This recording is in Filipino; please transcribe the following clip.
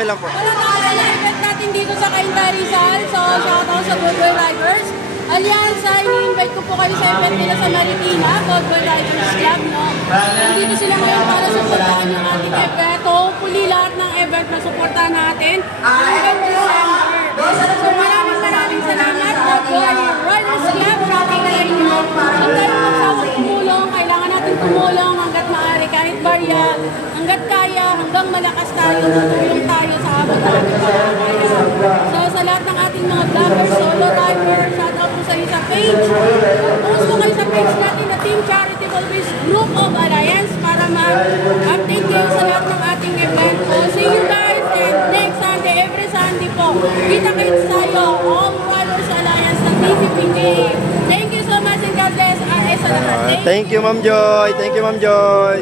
okay lang po. Wala na kasi na-event natin dito sa Cainta Rizal. So, shoutout sa Good Boy Riders. Allianza, ini-invite ko po kayo sa event nila sa Maritina, Good Boy Riders Club, no? Nandito sila ngayon para supportahan yung ating event. Hopefully, lahat ng event na supportahan natin hanggang December. So, maraming salamat, Good Boy Riders Club. Shoutout sa inyo. Huwag tayong magsawang tumulong. Kailangan natin tumulong hanggat maaari, kahit barya, hanggat kaya, hanggang malakas tayo, tutulong tayo sa abot na ating pagkakaya. So, sa lahat ng ating mga vloggers, solo drivers, shoutout po sa iyo sa page. Post po kayo sa page natin na Team Charitable Base Group of Alliance para ma-update kayo sa lahat ng ating event. So, see you guys and next Sunday, every Sunday po. Kita-kits tayo, All Riders Alliance ng TCPGA. Thank you so much and God bless RS sa lahat. Thank you, Ma'am Joy. Thank you, Ma'am Joy.